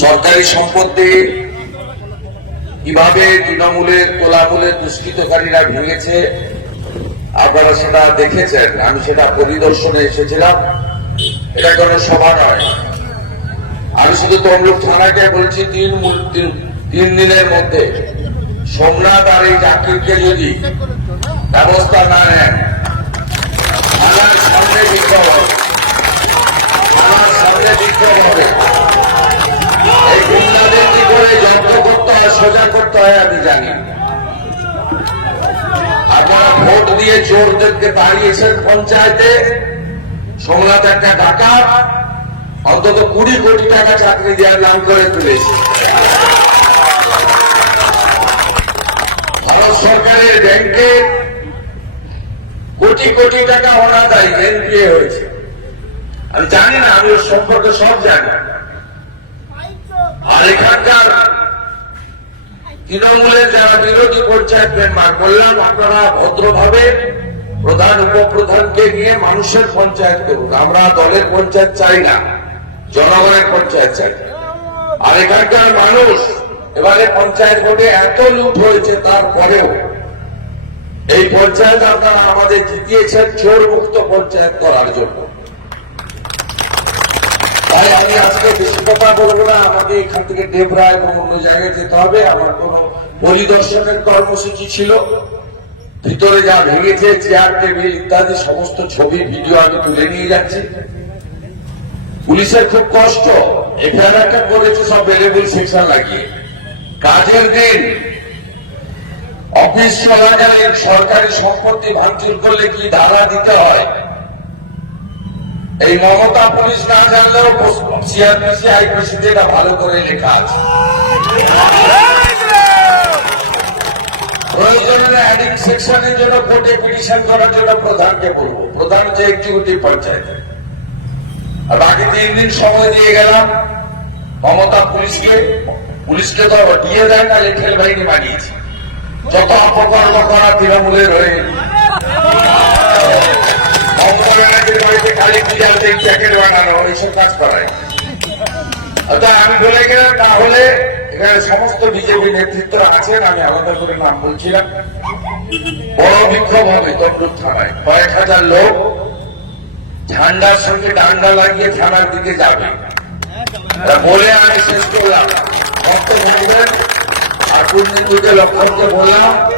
সরকারি সম্পত্তি কীভাবে তৃণমূলের তোলামূলের দুষ্কৃতকারীরা ভেঙেছে, আপনারা সেটা দেখেছেন। আমি সেটা পরিদর্শনে এসেছিলাম। এটা কোনো সভা নয়। আমি শুধু তমলুক থানাকে বলছি, তিন তিন- তিন দিনের মধ্যে সোমনাথ আর এই চাকরিকে যদি ব্যবস্থা না নেন, থানার সামনে বিক্ষোভ হবে। থানার সামনে বিক্ষোভ হবে। হয় আমি জানি। আপনারা ভোট দিয়ে চোরদেরকে তাড়িয়েছেন পঞ্চায়েতে। সোমনাথ একটা ডাকাত, অন্তত কুড়ি কোটি টাকা চাকরি দেওয়ার নাম করে তুলেছে। ভারত সরকারের ব্যাংকে কোটি কোটি টাকা অনাদায়ী এনপিএ হয়েছে। আমি জানি না, আমি ওর সম্পর্কে সব জানি। আর এখানকার তৃণমূলের যারা বিরোধী মেম্বার বললাম আপনারা ভদ্রভাবে প্রধান উপপ্রধানকে নিয়ে মানুষের পঞ্চায়েত করুন। আমরা দলের পঞ্চায়েত চাই না, জনগণের পঞ্চায়েত চাই। আর এখানকার মানুষ এবারে পঞ্চায়েত ভোটে এত লুট হয়েছে তারপরেও এই পঞ্চায়েত আপনারা আমাদের জিতিয়েছেন চোর মুক্ত পঞ্চায়েত করার জন্য। তাই আমি আজকে বেশি কথা বলব আমাকে এখান থেকে ডেবরা এবং অন্য জায়গায় যেতে হবে। আমার কোন পরিদর্শনের কর্মসূচি ছিল। ভিতরে যা ভেঙেছে, চেয়ার, টেবিল ইত্যাদি সমস্ত ছবি, ভিডিও আমি তুলে নিয়ে যাচ্ছি। পুলিশের খুব কষ্ট। এফআইআর একটা করেছে, সব ভেরিয়েবল সেকশন লাগিয়ে। কাজের দিন। অফিস চলাকালীন সরকারি সম্পত্তি ভাঙচুর করলে কি ধারা দিতে হয়? এই মমতা পুলিশ না জানলেও সিআরপিসি আইপিসি এটা ভালো করে লেখা আছে। বাকি তিন দিন সময় গেলাম। মমতা পুলিশকে পুলিশকে তো দিয়ে না বাহিনী যত তৃণমূলের হয়ে আমি বলে গেলাম তাহলে এখানে সমস্ত বিজেপি নেতৃত্ব আছেন আমি আলাদা করে নাম বলছিলাম বড় বিক্ষোভ হবে তমলুক থানায়। কয়েক হাজার লোক ঝান্ডার সঙ্গে ডান্ডা লাগিয়ে থানার দিকে যাবে। বলে, আমি শেষ করলাম। আর দুর্নীতিকে লক্ষণকে বললাম।